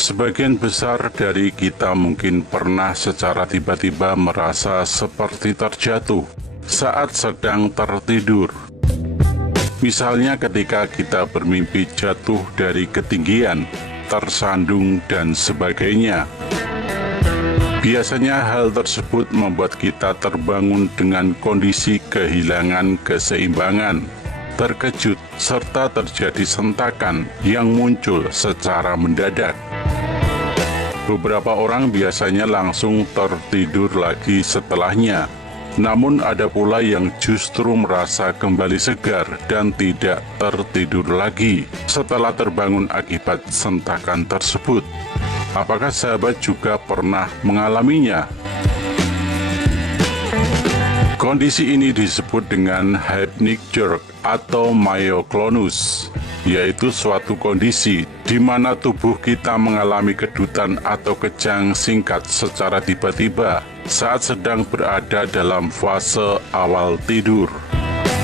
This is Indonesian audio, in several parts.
Sebagian besar dari kita mungkin pernah secara tiba-tiba merasa seperti terjatuh saat sedang tertidur. Misalnya ketika kita bermimpi jatuh dari ketinggian, tersandung, dan sebagainya. Biasanya hal tersebut membuat kita terbangun dengan kondisi kehilangan keseimbangan, terkejut, serta terjadi sentakan yang muncul secara mendadak. Beberapa orang biasanya langsung tertidur lagi setelahnya, namun ada pula yang justru merasa kembali segar dan tidak tertidur lagi setelah terbangun akibat sentakan tersebut. Apakah sahabat juga pernah mengalaminya? Kondisi ini disebut dengan hypnic jerk atau myoklonus, yaitu suatu kondisi di mana tubuh kita mengalami kedutan atau kejang singkat secara tiba-tiba saat sedang berada dalam fase awal tidur.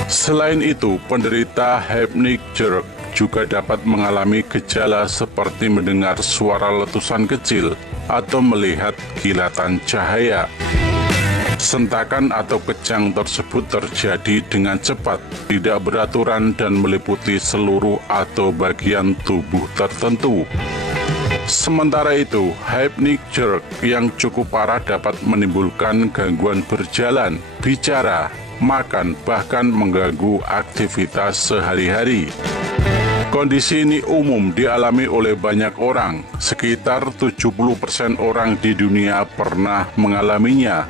Selain itu, penderita hypnic jerk juga dapat mengalami gejala seperti mendengar suara letusan kecil atau melihat kilatan cahaya. Sentakan atau kejang tersebut terjadi dengan cepat, tidak beraturan, dan meliputi seluruh atau bagian tubuh tertentu. Sementara itu, hypnic jerk yang cukup parah dapat menimbulkan gangguan berjalan, bicara, makan, bahkan mengganggu aktivitas sehari-hari. Kondisi ini umum dialami oleh banyak orang, sekitar 70% orang di dunia pernah mengalaminya.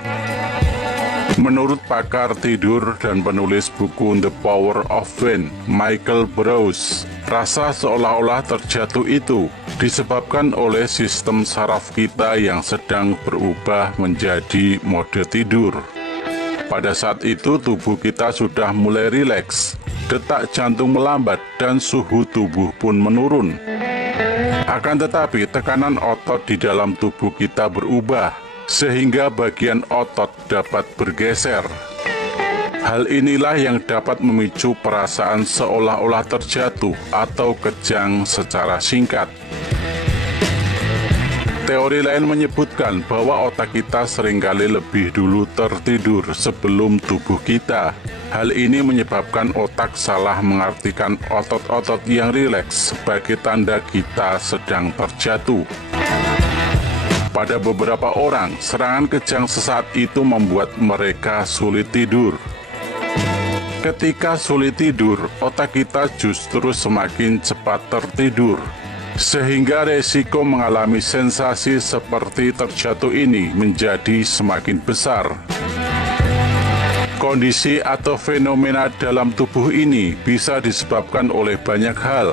Menurut pakar tidur dan penulis buku The Power of When, Michael Burrows, rasa seolah-olah terjatuh itu disebabkan oleh sistem saraf kita yang sedang berubah menjadi mode tidur. Pada saat itu tubuh kita sudah mulai rileks, detak jantung melambat, dan suhu tubuh pun menurun. Akan tetapi tekanan otot di dalam tubuh kita berubah, sehingga bagian otot dapat bergeser. Hal inilah yang dapat memicu perasaan seolah-olah terjatuh atau kejang secara singkat. Teori lain menyebutkan bahwa otak kita seringkali lebih dulu tertidur sebelum tubuh kita. Hal ini menyebabkan otak salah mengartikan otot-otot yang rileks sebagai tanda kita sedang terjatuh. Pada beberapa orang, serangan kejang sesaat itu membuat mereka sulit tidur. Ketika sulit tidur, otak kita justru semakin cepat tertidur, sehingga resiko mengalami sensasi seperti terjatuh ini menjadi semakin besar. Kondisi atau fenomena dalam tubuh ini bisa disebabkan oleh banyak hal.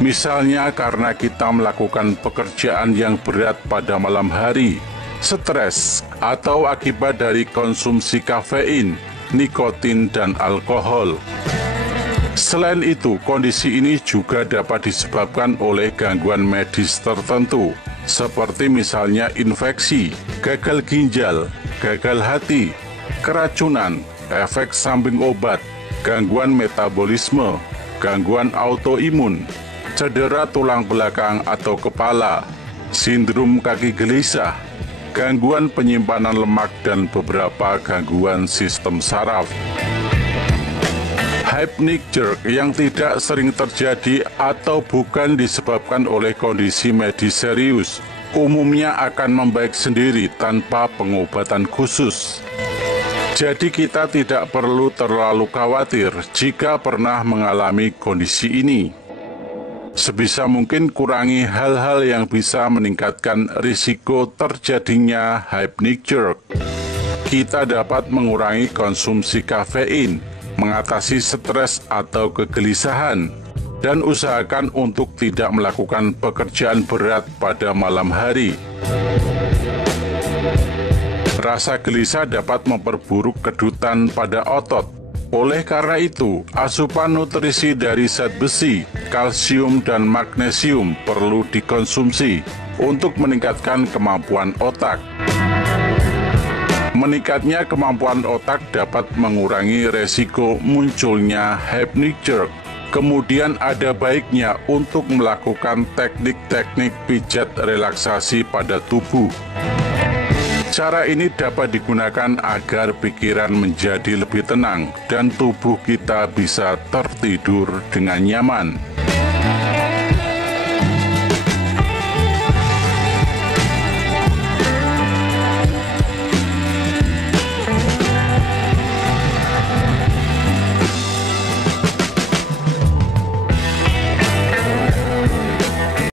Misalnya karena kita melakukan pekerjaan yang berat pada malam hari, stres, atau akibat dari konsumsi kafein, nikotin, dan alkohol. Selain itu, kondisi ini juga dapat disebabkan oleh gangguan medis tertentu, seperti misalnya infeksi, gagal ginjal, gagal hati, keracunan, efek samping obat, gangguan metabolisme, gangguan autoimun, cedera tulang belakang atau kepala, sindrom kaki gelisah, gangguan penyimpanan lemak, dan beberapa gangguan sistem saraf. Hypnic jerk yang tidak sering terjadi atau bukan disebabkan oleh kondisi medis serius, umumnya akan membaik sendiri tanpa pengobatan khusus. Jadi kita tidak perlu terlalu khawatir jika pernah mengalami kondisi ini. Sebisa mungkin kurangi hal-hal yang bisa meningkatkan risiko terjadinya hypnic jerk. Kita dapat mengurangi konsumsi kafein, mengatasi stres atau kegelisahan, dan usahakan untuk tidak melakukan pekerjaan berat pada malam hari. Rasa gelisah dapat memperburuk kedutan pada otot. Oleh karena itu, asupan nutrisi dari zat besi, kalsium, dan magnesium perlu dikonsumsi untuk meningkatkan kemampuan otak. Meningkatnya kemampuan otak dapat mengurangi resiko munculnya hypnic jerk Kemudian ada baiknya untuk melakukan teknik-teknik pijat relaksasi pada tubuh. Cara ini dapat digunakan agar pikiran menjadi lebih tenang dan tubuh kita bisa tertidur dengan nyaman.